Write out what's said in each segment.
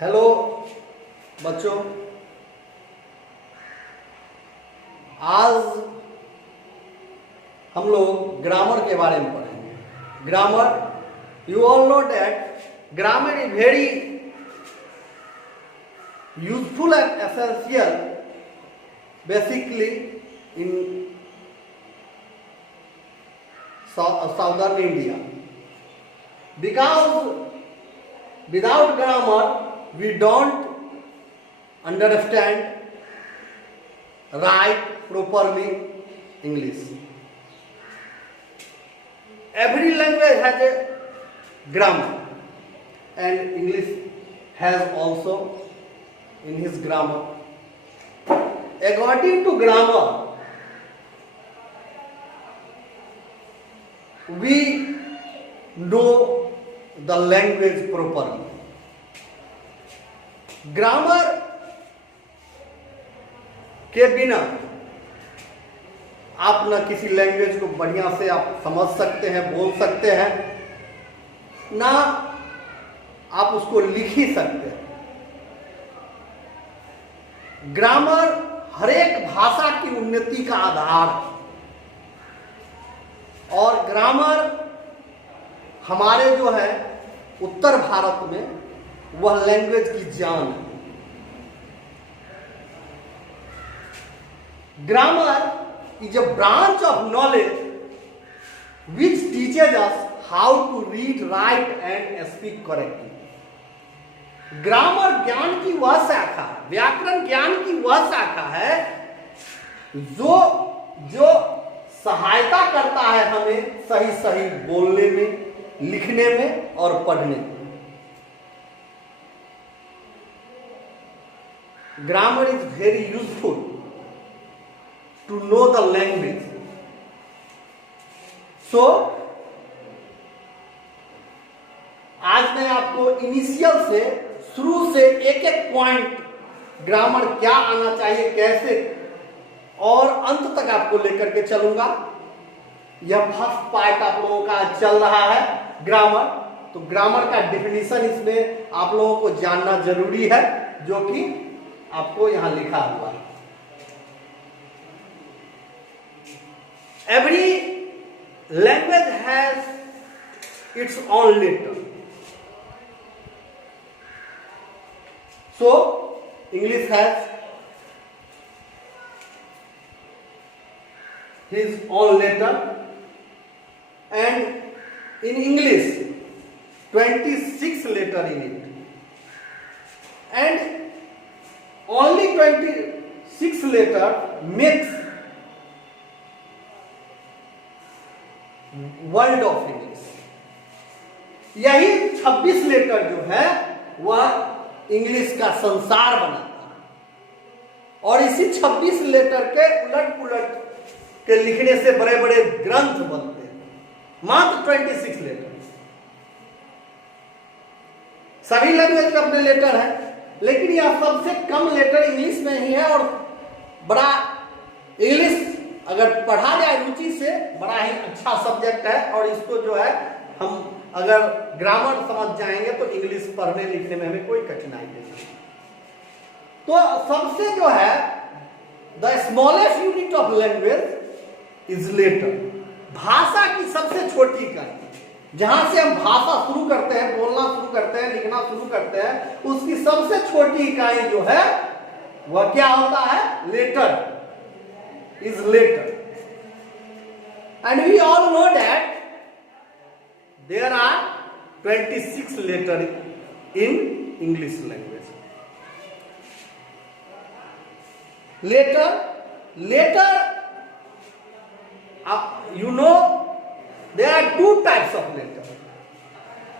Hello बच्चों, आज हम लोग ग्रामर के बारे में पढ़ेंगे। Grammar, you all know that grammar is very useful and essential basically in southern India, because without grammar we don't understand write properly English. Every language has a grammar and English has also in his grammar. According to grammar, we know the language properly. Grammar के बिना आप न किसी language को बढ़िया से आप समझ सकते हैं, बोल सकते हैं, ना आप उसको लिख ही सकते हैं। ग्रामर हर एक भाषा की उन्नति का आधार है और ग्रामर हमारे जो है उत्तर भारत में वह लैंग्वेज की जान है। Grammar is a branch of knowledge which teaches us how to read, write and speak correctly. Grammar ज्ञान की वह शाखा है, व्याकरण ज्ञान की वह शाखा है जो सहायता करता है हमें सही सही बोलने में, लिखने में और पढ़ने में। Grammar is very useful to know the language. So आज मैं आपको इनिशियल से, शुरू से एक एक पॉइंट ग्रामर क्या आना चाहिए, कैसे, और अंत तक आपको लेकर के चलूंगा। यह फर्स्ट पार्ट आप लोगों का चल रहा है ग्रामर। तो ग्रामर का डेफिनेशन इसमें आप लोगों को जानना जरूरी है, जो कि आपको यहां लिखा हुआ है। Every language has its own letter. So English has his own letter, and in English 26 letter in it, and only 26 letter makes world of English. यही 26 लेटर जो है वह इंग्लिश का संसार बनाता है और इसी 26 लेटर के उलट पुलट के लिखने से बड़े बड़े ग्रंथ बनते हैं। मात्र 26 लेटर। सभी लैंग्वेज में अपने लेटर है, लेकिन यह सबसे कम लेटर इंग्लिश में ही है और बड़ा इंग्लिश अगर पढ़ा जाए रुचि से बड़ा ही अच्छा सब्जेक्ट है और इसको जो है हम अगर ग्रामर समझ जाएंगे तो इंग्लिश पढ़ने लिखने में हमें कोई कठिनाई नहीं। तो सबसे जो है the smallest unit of language is letter. भाषा की सबसे छोटी इकाई, जहां से हम भाषा शुरू करते हैं, बोलना शुरू करते हैं, लिखना शुरू करते हैं, उसकी सबसे छोटी इकाई जो है वह क्या होता है? Letter is letter. And we all know that there are 26 letter in English language. Letter you know there are two types of letter,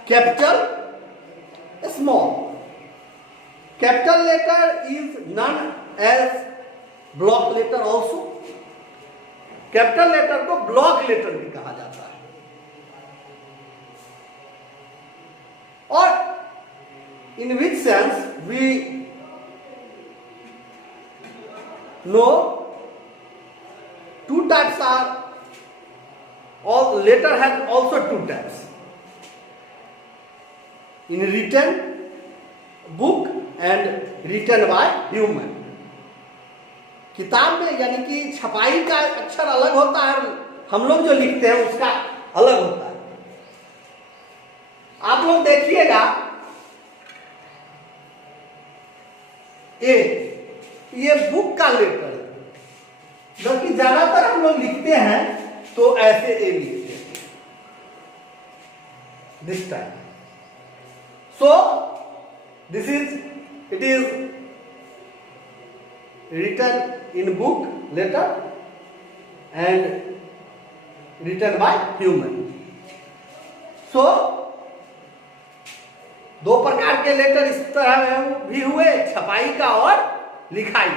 capital, small. Capital letter is known as block letter also. Capital letter को block letter भी कहा जाता है। और in which sense we know two types are, all letter has also two types, in written book and written by human. किताब में यानी कि छपाई का अक्षर अलग होता है, हम लोग जो लिखते हैं उसका अलग होता है। आप लोग देखिएगा ये बुक का लेटर है, जबकि ज्यादातर हम लोग लिखते हैं तो ऐसे ए लिखते हैं, this time. So this is it is written in book letter and written by human. So दो प्रकार के लेटर इस तरह भी हुए, छपाई का और लिखाई।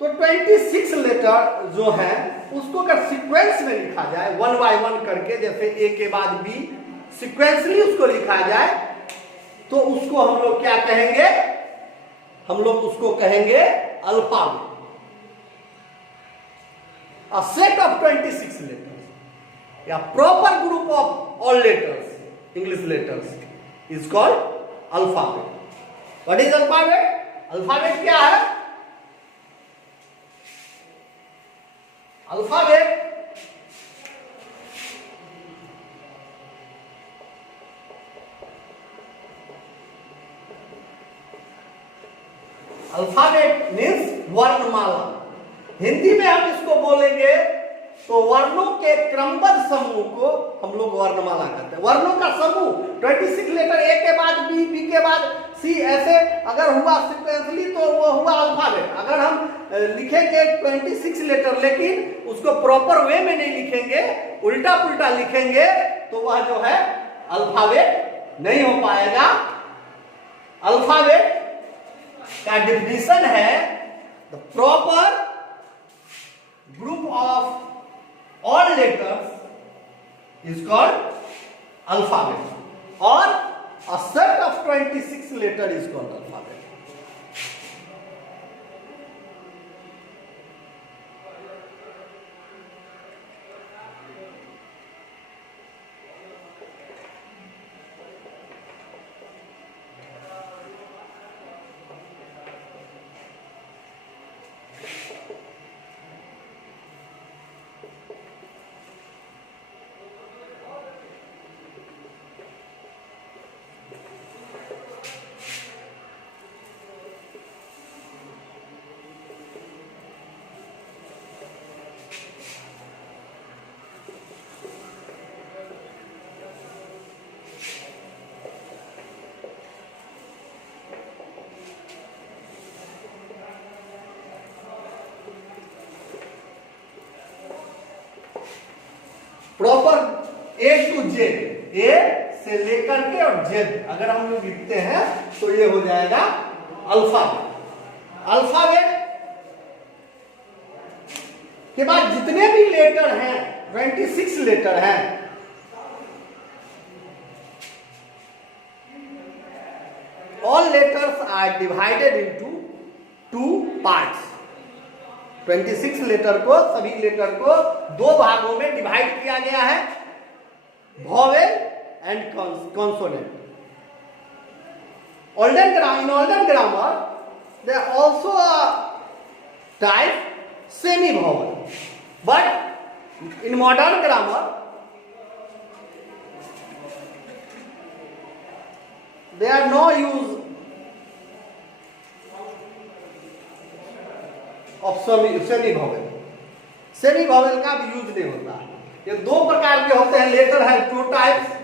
तो 26 लेटर जो है उसको अगर सीक्वेंस में लिखा जाए, 1 बाय 1 करके, जैसे ए के बाद बी, सीक्वेंसली उसको लिखा जाए तो उसको हम लोग क्या कहेंगे? हम लोग उसको कहेंगे alphabet. A set of 26 letters या proper group of all letters, English letters is called alphabet. What is alphabet? Alphabet क्या है? Alphabet अल्फाबेट मीन्स वर्णमाला। हिंदी में हम इसको बोलेंगे तो वर्णों के क्रमबद्ध समूह को हम लोग वर्णमाला कहते हैं। वर्णों का समूह 26 लेटर, ए के बाद बी, बी के बाद सी, ऐसे अगर हुआ सीक्वेंसली तो वो हुआ अल्फाबेट। अगर हम लिखेंगे 26 लेटर लेकिन उसको प्रॉपर वे में नहीं लिखेंगे, उल्टा पुल्टा लिखेंगे, तो वह जो है अल्फाबेट नहीं हो पाएगा। अल्फाबेट का डिफिनेशन है the proper group of all letters is called alphabet और a set of 26 letter is called alphabet. Proper A to Z, A से लेकर के और जेड अगर हम लोग लिखते हैं तो ये हो जाएगा अल्फाबेट। अल्फाबेट के बाद जितने भी लेटर हैं, 26 लेटर हैं, all letters are divided into 2 parts. 26 letter को, सभी लेटर को 2 भागों में डिवाइड किया गया है, vowel and consonant. in older grammar there also a type semi vowel, but in modern grammar there are no use of semi vowel. Semi vowel का भी यूज नहीं होता। ये 2 प्रकार के होते हैं लेटर, है 2 types.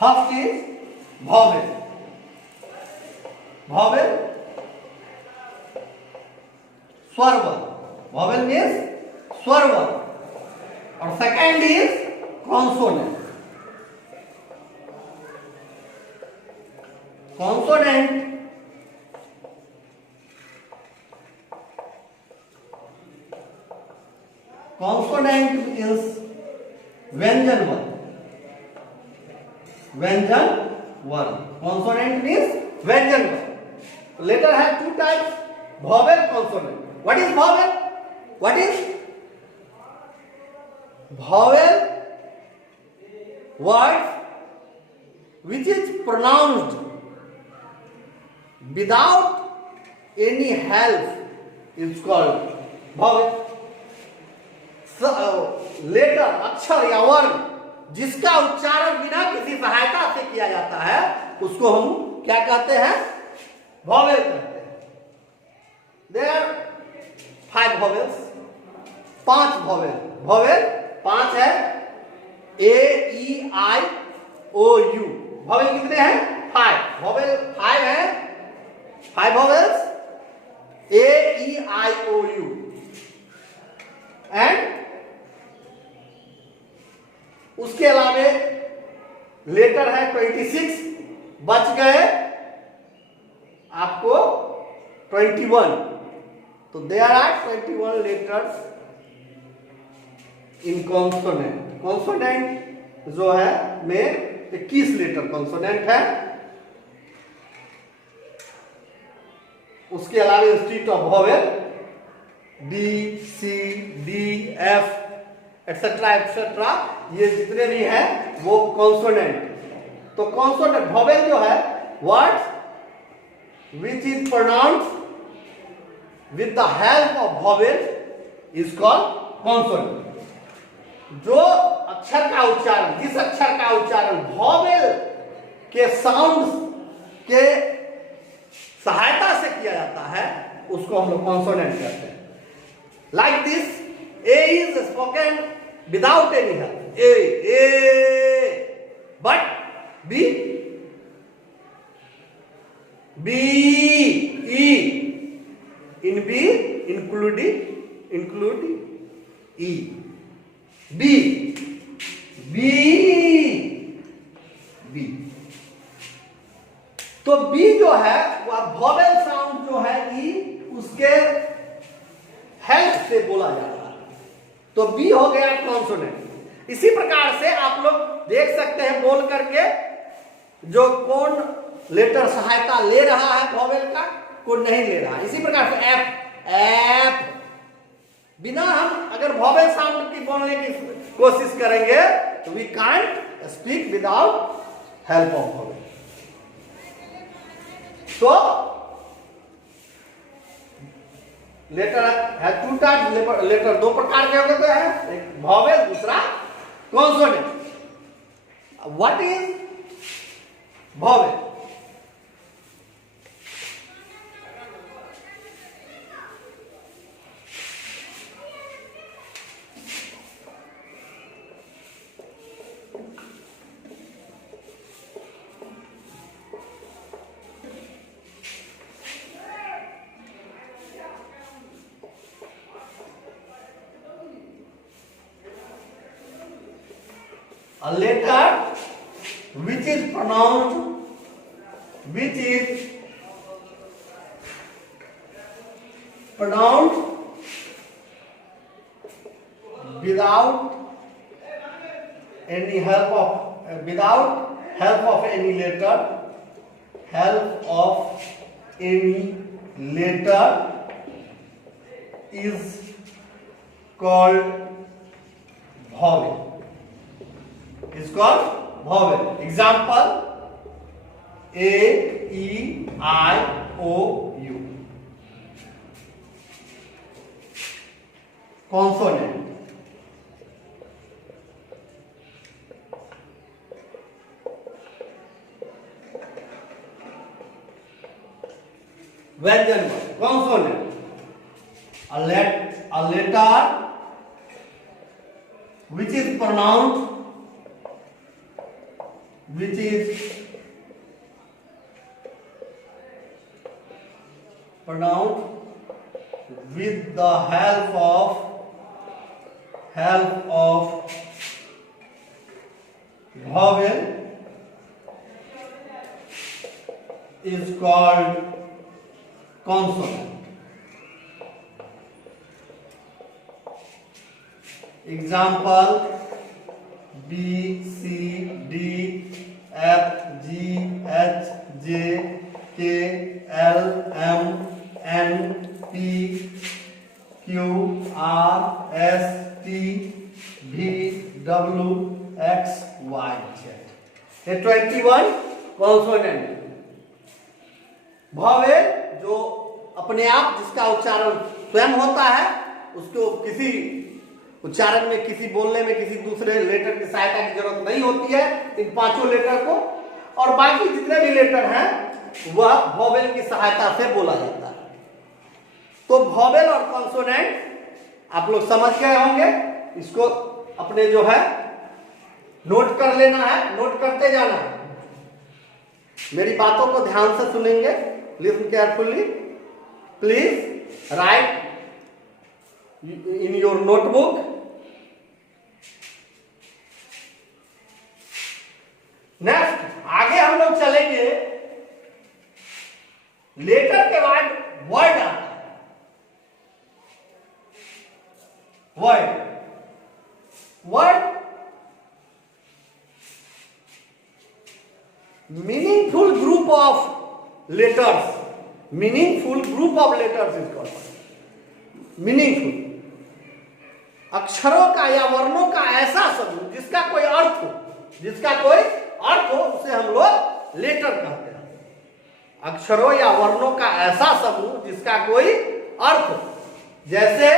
First is vowel. Vowel स्वर वर्ण, वॉवेल मीन्स स्वर वर्ण, और second is consonant. Consonant consonant means व्यंजन वर्ण, व्यंजन one. Consonant means व्यंजन वर्ण. Letter have two types, vowel, consonant. What is vowel? What is vowel? Words which is pronounced without any help is called vowel. Letter, अक्षर या वर्ण जिसका उच्चारण बिना किसी सहायता से किया जाता है उसको हम क्या कहते हैं? वॉवेल कहते हैं. There are 5 vowels, 5 vowel. Vowel 5 है. ए E I O you. Vowel कितने हैं? 5. वॉवेल 5 है. 5 vowels. A E I O U. And उसके अलावे लेटर है 26. बच गए आपको 21. तो there are 21 letters in consonant. Consonant जो है में 21 लेटर कॉन्सोनेंट है. उसके अलावे institute of vowel B C D F etcetera etcetera ये जितने भी हैं वो कॉन्सोनेंट. तो कॉन्सोनेंट वॉवेल जो है words which is pronounced with the help of vowel is called consonant. जो अक्षर का उच्चारण, जिस अक्षर का उच्चारण वॉवेल के साउंड के सहायता से किया जाता है उसको हम लोग कॉन्सोनेंट कहते हैं. Like this, A is spoken without any help. A. But B, E. In B, include E. B. तो B जो है वह वॉवेल साउंड जो है E उसके हेल्प से बोला जा रहा है. तो बी हो गया कॉन्सोनेंट. इसी प्रकार से आप लोग देख सकते हैं बोल करके जो कौन लेटर सहायता ले रहा है वॉवेल का, कौन नहीं ले रहा है. इसी प्रकार से एफ बिना हम अगर वॉवेल साउंड की बोलने की कोशिश करेंगे तो we can't speak without help of vowel. तो लेटर है टू टाइप. लेटर 2 प्रकार के होते हैं, एक वॉवेल, दूसरा consonant. What is vowel? A letter which is pronounced without any help of any letter is called vowel. Is called vowel. Example: A, E, I, O, U. Consonant. व्यंजन वर्ण. Consonant. A letter which is pronounced with the help of vowel is called consonant. Example: B, C, D, F, G, ये 21 consonant. Vowel जो अपने आप जिसका उच्चारण स्वयं होता है, उसको किसी उच्चारण में, किसी बोलने में किसी दूसरे लेटर की सहायता की जरूरत नहीं होती है इन पांचों लेटर को। और बाकी जितने भी लेटर हैं वह वॉवेल की सहायता से बोला जाता है। तो वॉवेल और कॉन्सोनेंट आप लोग समझ गए होंगे। इसको अपने जो है नोट कर लेना है, नोट करते जाना है। मेरी बातों को ध्यान से सुनेंगे। Listen carefully, please right in your notebook. Next आगे हम लोग चलेंगे। लेटर के बाद वर्ड आता है। Word meaningful group of letters, meaningful group of letters is called meaningful। अक्षरों का या वर्णों का ऐसा समूह जिसका कोई अर्थ हो, जिसका कोई अर्थ हो, उसे हम लोग लेटर कहते हैं। अक्षरों या वर्णों का ऐसा समूह जिसका कोई अर्थ हो, जैसे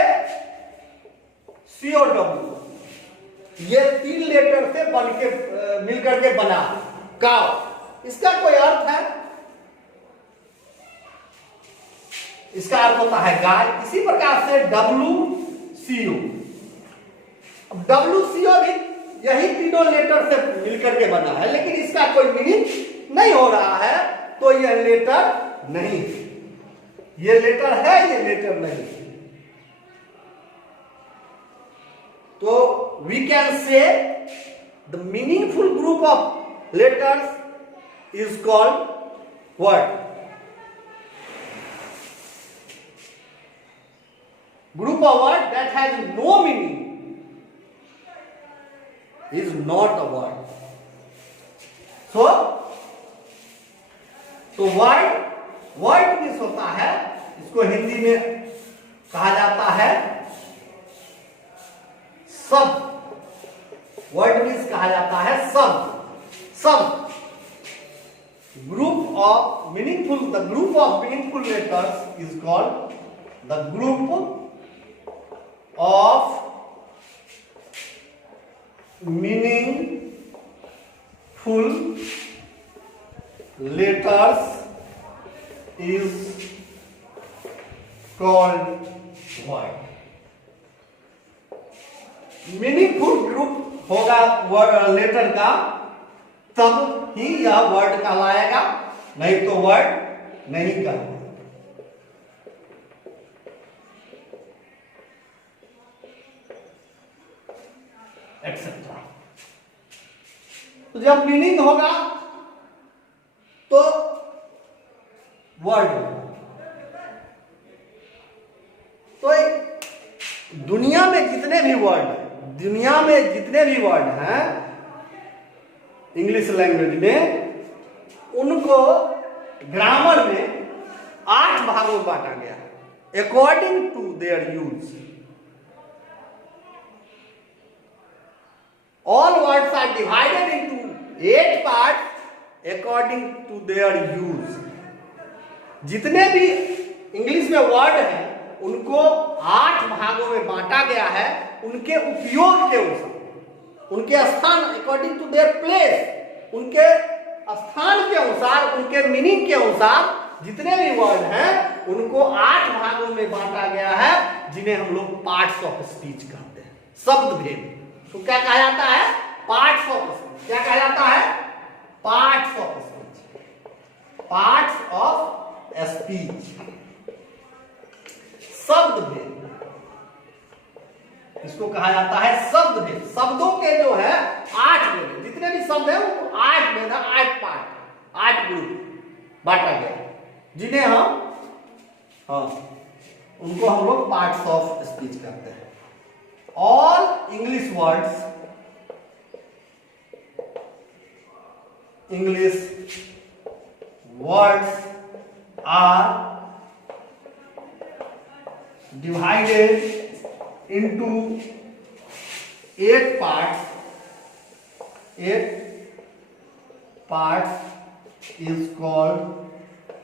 COW, ये 3 लेटर से बनके मिलकर के बना काव, इसका कोई अर्थ है, इसका अर्थ होता है गाय। इसी प्रकार से WCO, अब WCO भी यही तीनों लेटर से मिलकर के बना है, लेकिन इसका कोई मीनिंग नहीं हो रहा है, तो यह लेटर नहीं, ये लेटर है, ये लेटर नहीं। तो we can say the meaningful group of letters is called word. Group of word that has no meaning is not a word. So word किस होता है, इसको हिंदी में कहा जाता है शब्द। वर्ड मीन्स कहा जाता है शब्द। Group of meaningful, the group of meaningful letters is called the group of meaningful letters is called word। Meaningful group होगा लेटर का, तब ही यह वर्ड कहलाएगा, नहीं तो वर्ड नहीं कहलाएगा। एक्सेट्रा। तो जब मीनिंग होगा तो वर्ड होगा। तो दुनिया में जितने भी वर्ड हैं इंग्लिश लैंग्वेज में, उनको ग्रामर में 8 भागों में बांटा गया है according to their use. All words are divided into 8 parts according to their use. जितने भी इंग्लिश में वर्ड हैं उनको 8 भागों में बांटा गया है उनके उपयोग के अनुसार, उनके स्थान, अकॉर्डिंग टू देयर प्लेस, उनके स्थान के अनुसार, उनके मीनिंग के अनुसार जितने भी वर्ड हैं उनको 8 भागों में बांटा गया है, जिन्हें हम लोग पार्ट्स ऑफ स्पीच कहते हैं। शब्द भेद तो क्या कहा जाता है? Parts of speech. क्या कहा जाता है? Parts of speech. Parts of speech, शब्द भेद, इसको कहा जाता है शब्द भेद। शब्दों के जो है 8 भेद, जितने भी शब्द है वो 8 भेद है, 8 पार्ट, 8 ग्रुप बांटा गया, जिन्हें उनको हम लोग पार्ट्स ऑफ स्पीच कहते हैं। All English words, are divided into 8 parts, 8 parts is called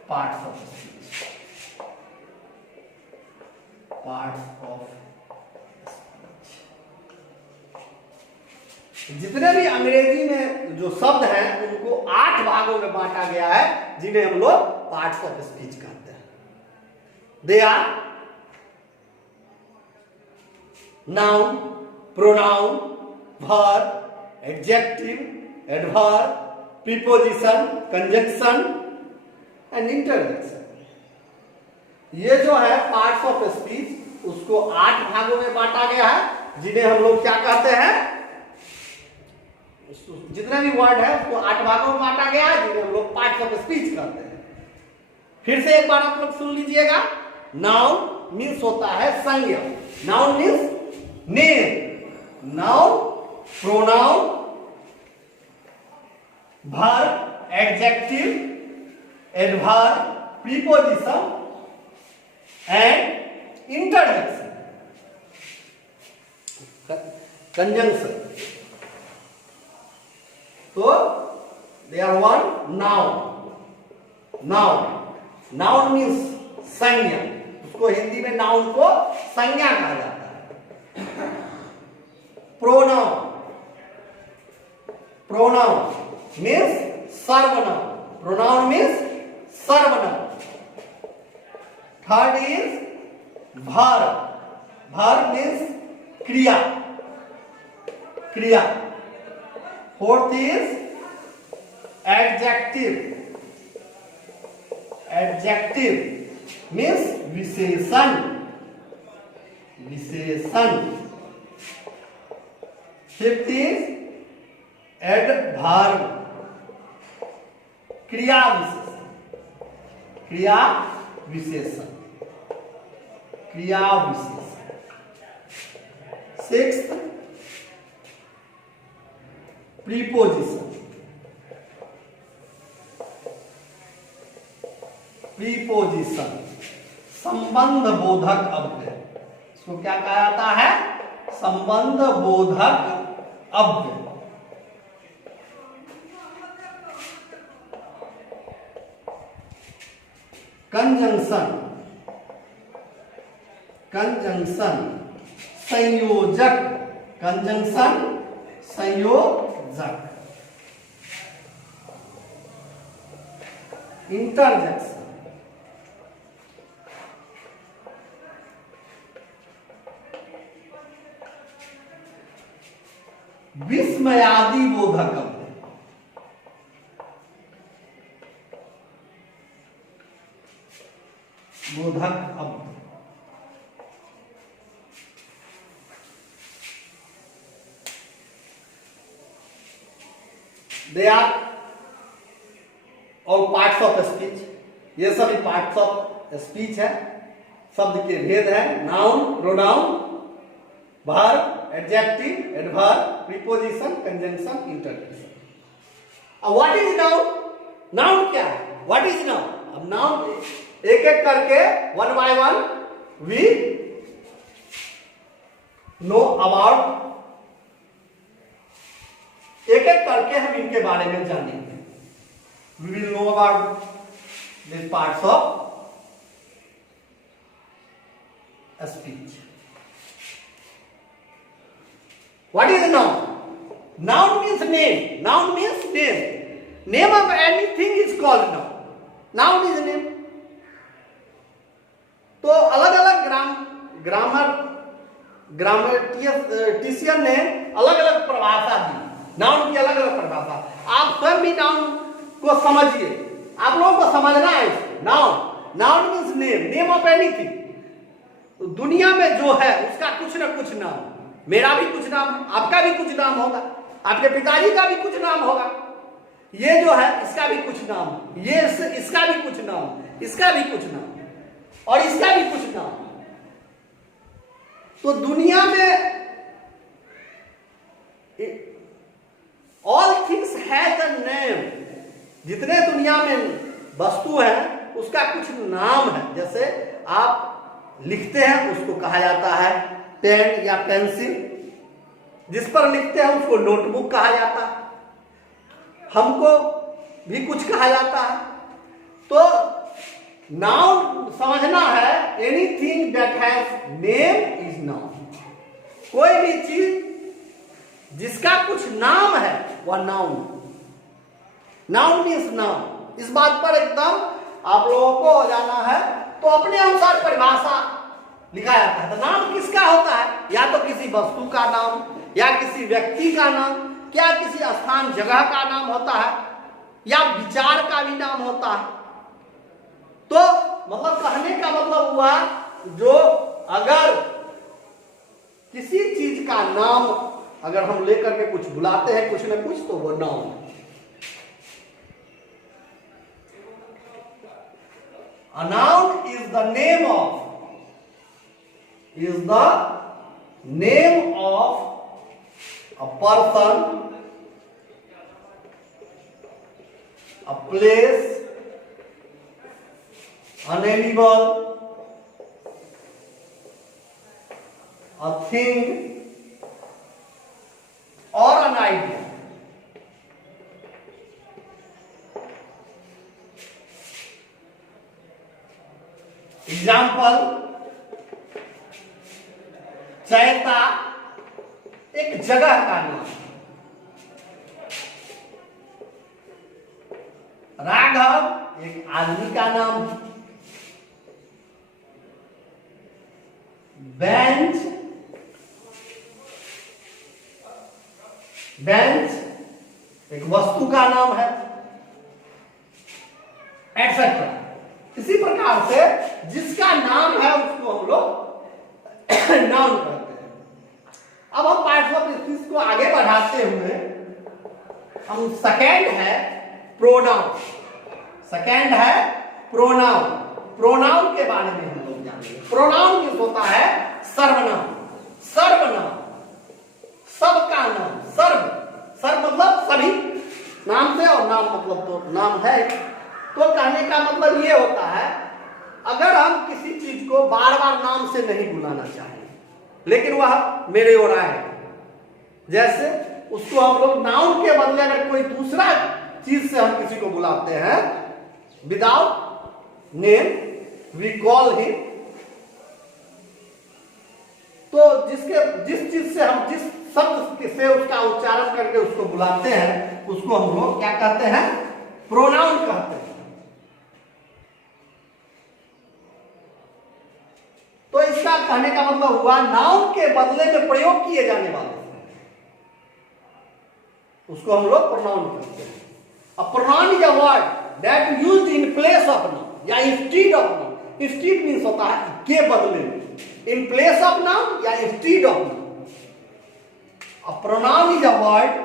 parts of speech, parts of speech. जितने भी अंग्रेजी में जो शब्द हैं उनको 8 भागों में बांटा गया है, जिन्हें हम लोग पार्ट्स ऑफ स्पीच कहते हैं। They are noun, pronoun, verb, adjective, adverb, preposition, conjunction and interjection. ये जो है पार्ट्स ऑफ स्पीच, उसको 8 भागों में बांटा गया है, जिन्हें हम लोग क्या कहते हैं, जितने भी वर्ड है उसको 8 भागों में बांटा गया है, जिन्हें हम लोग पार्ट्स ऑफ स्पीच कहते हैं। फिर से एक बार आप लोग सुन लीजिएगा। नाउन मीन्स होता है संज्ञा, noun means name, noun, pronoun, verb, adjective, adverb, preposition and interjection, conjunction. तो they are one noun, noun, noun means संज्ञा, उसको हिंदी में नाउन को संज्ञा कहा जाता है। प्रोनाउन, प्रोनाउन मीन्स सर्वनाउन, प्रोनाउन मीन्स सर्वनाउन। Third is verb, verb means क्रिया, क्रिया। Fourth is adjective, adjective means विशेषण, विशेषण। फिफ्थ इज एडवर्ब, क्रिया विशेषण, क्रिया विशेषण, क्रिया विशेषण। सिक्स्थ प्रीपोजिशन, प्रीपोजिशन संबंध बोधक अव्यय, इसको क्या कहा जाता है, संबंध बोधक अव्यय। कंजंक्शन, कंजंक्शन संयोजक, कंजंक्शन संयोजक। इंटरजेक्शन, विस्मयादि बोधक अव्यय, बोधक अव्यय। They are all parts of speech, ये सभी पार्ट्स ऑफ स्पीच है। शब्द के भेद है noun, pronoun, verb, adjective, adverb, preposition, conjunction, interjection. अब व्हाट इज नाउन, नाउन क्या है, व्हाट इज नाउन। अब नाउन एक एक करके one by one we know about, एक एक करके हम इनके बारे में जानेंगे। We will know about these parts of speech. What is noun? Noun means name. Noun means name. Name of anything is called noun. Noun is name. तो अलग अलग ग्रामटिशियन ने अलग अलग परिभाषा दी, नाउन की अलग अलग परिभाषा। आप स्वयं भी नाउन को समझिए, आप लोगों को समझना है। Noun, noun means name, name of anything. तो दुनिया में जो है उसका कुछ ना कुछ नाम, मेरा भी कुछ नाम है, आपका भी कुछ नाम होगा, आपके पिताजी का भी कुछ नाम होगा, ये जो है इसका भी कुछ नाम, ये इसका भी कुछ नाम, इसका भी कुछ नाम और इसका भी कुछ नाम। तो दुनिया में all things has a name, जितने दुनिया में वस्तु है उसका कुछ नाम है। जैसे आप लिखते हैं उसको कहा जाता है पेन या पेंसिल, जिस पर लिखते हैं उसको नोटबुक कहा जाता है। हमको भी कुछ कहा जाता है। तो नाउन समझना है, anything that has name is noun. कोई भी चीज जिसका कुछ नाम है वह नाउन। Noun means noun. इस बात पर एकदम आप लोगों को हो जाना है। तो अपने अनुसार परिभाषा लिखा जाता है। तो नाम किसका होता है? या तो किसी वस्तु का नाम, या किसी व्यक्ति का नाम, क्या किसी स्थान जगह का नाम होता है, या विचार का भी नाम होता है। तो मतलब कहने का मतलब हुआ, जो अगर किसी चीज का नाम अगर हम लेकर के कुछ बुलाते हैं कुछ न कुछ, तो वो नाउन है। A noun is the name of a person, a place, an animal, a thing, or an idea. Example, Chaita एक जगह का नाम, राघव एक आदमी का नाम, बेंच एक वस्तु का नाम है, एटसेट्रा। इसी प्रकार से जिसका नाम है उसको हम लोग नाउन कहते हैं। अब हम पार्ट्स ऑफ स्पीच को आगे बढ़ाते हुए हम सेकेंड है प्रोनाउन। सेकेंड है प्रोनाउन। प्रोनाउन के बारे में हम लोग जानेंगे। प्रोनाउन मीन्स होता है सर्वनाम। सर्वनाम सबका नाम। सर्व मतलब सभी, नाम से, और नाम मतलब तो नाम है। तो कहने का मतलब ये होता है, अगर हम किसी चीज को बार बार नाम से नहीं बुलाना चाहें, लेकिन वह मेरे ओर आए, जैसे उसको हम लोग नाउन के बदले अगर कोई दूसरा चीज से हम किसी को बुलाते हैं, without name we call him, तो जिस चीज से हम जिस शब्द से उसका उच्चारण करके उसको बुलाते हैं, उसको हम लोग क्या कहते हैं? प्रोनाउन कहते हैं। तो इसका कहने का मतलब हुआ, नाउन के बदले में प्रयोग किए जाने वाले उसको हम लोग प्रोनाउन कहते हैं। अब pronoun is a word that used in place of noun या instead of noun. Instead means होता है के बदले में, इन प्लेस ऑफ नाउन या instead of noun. A pronoun is a word.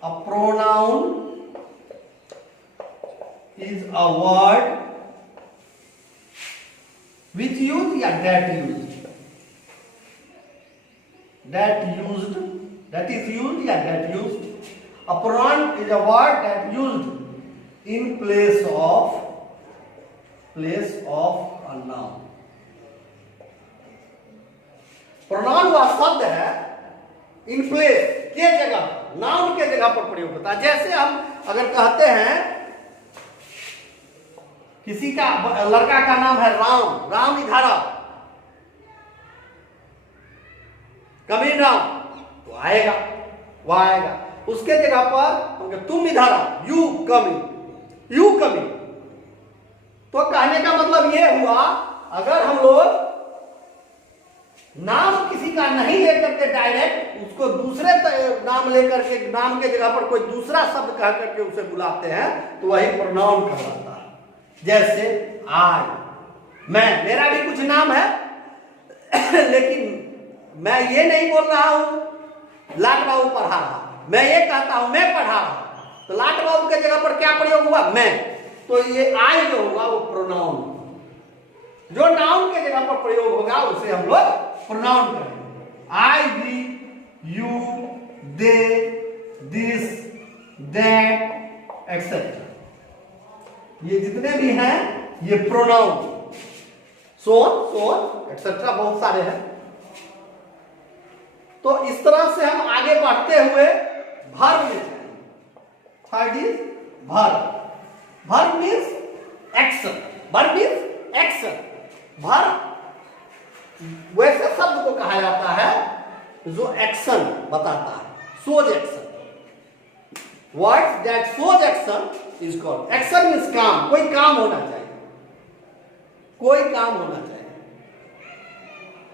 A pronoun is a word which used या that used. That is used या that used. A pronoun is a word that used in place of a noun. Pronoun वह शब्द है in place के जगह, noun के जगह पर प्रयोग होता है। जैसे हम अगर कहते हैं किसी का लड़का का नाम है राम, राम इधर आओ, कभी राम, तो आएगा, वह आएगा। उसके जगह पर तुम इधर आओ, यू कमिंग। तो कहने का मतलब यह हुआ, अगर हम लोग नाम किसी का नहीं लेकर के डायरेक्ट उसको दूसरे नाम लेकर के, नाम के जगह पर कोई दूसरा शब्द कह करके उसे बुलाते हैं, तो वही प्रोनाउन कहलाता है। जैसे आई, मैं, मेरा भी कुछ नाम है लेकिन मैं ये नहीं बोल रहा हूं लाट बाबू पढ़ा रहा, मैं ये कहता हूं मैं पढ़ा रहा, तो लाट बाबू के जगह पर क्या प्रयोग हुआ? मैं। तो ये आई जो होगा वो प्रोनाउन, जो नाउन के जगह पर प्रयोग होगा उसे हम लोग प्रोनाउन करेंगे। I, we, you, they, this, that, etcetera, ये जितने भी हैं ये प्रोनाउन, सोन एक्सेट्रा बहुत सारे हैं। तो इस तरह से हम आगे बढ़ते हुए वर्ब में जाएंगे। Third is verb. Verb means action, verb means action. Verb वैसे शब्द को कहा जाता है जो एक्शन बताता है, shows action. Words that shows action is called, action means काम, कोई काम होना चाहिए, कोई काम होना चाहिए,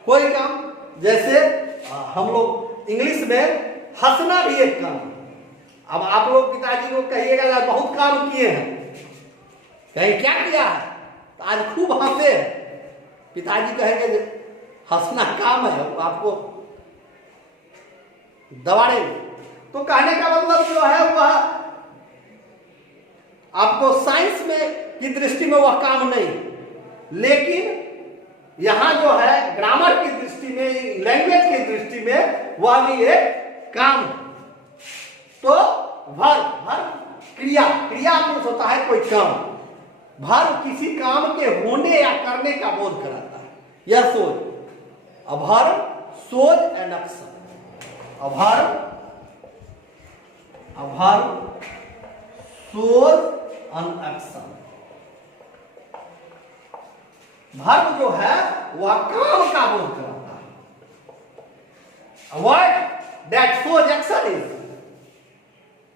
कोई काम। जैसे हम लोग इंग्लिश में हंसना भी एक काम है। अब आप लोग पिताजी को कहिएगा बहुत काम किए हैं, कहीं क्या किया है, तो आज खूब हंसे हैं, पिताजी कहेंगे हंसना काम है, आपको दबाड़ेंगे। तो कहने का मतलब जो है वह आपको साइंस में की दृष्टि में वह काम नहीं, लेकिन यहां जो है ग्रामर की दृष्टि में, लैंग्वेज की दृष्टि में वह भी एक काम है। तो वर्ब, वर्ब क्रिया, क्रिया मीन्स होता है कोई काम। वर्ब किसी काम के होने या करने का बोध कराता है, यह सोच। A verb shows an action. A verb shows an action. Verb जो है वह काम का बोध कराता है। A word that shows action is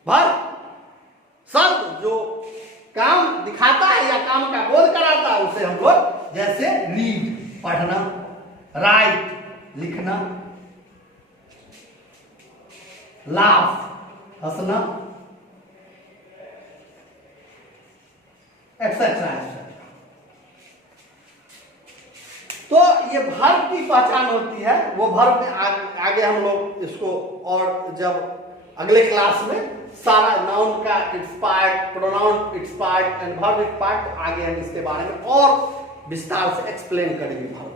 verb. शब्द जो काम दिखाता है या काम का बोध कराता है उसे हम लोग, जैसे रीड पढ़ना, राइट लिखना, लाफ हंसना, एक्सेट्रा एक्सेट्रा। तो ये वर्ब की पहचान होती है। वो वर्ब में आगे हम लोग इसको और जब अगले क्लास में सारा नाउन का it's part, pronoun it's part and verb it's part, आगे हम इसके बारे में और विस्तार से एक्सप्लेन करेंगे वर्ब।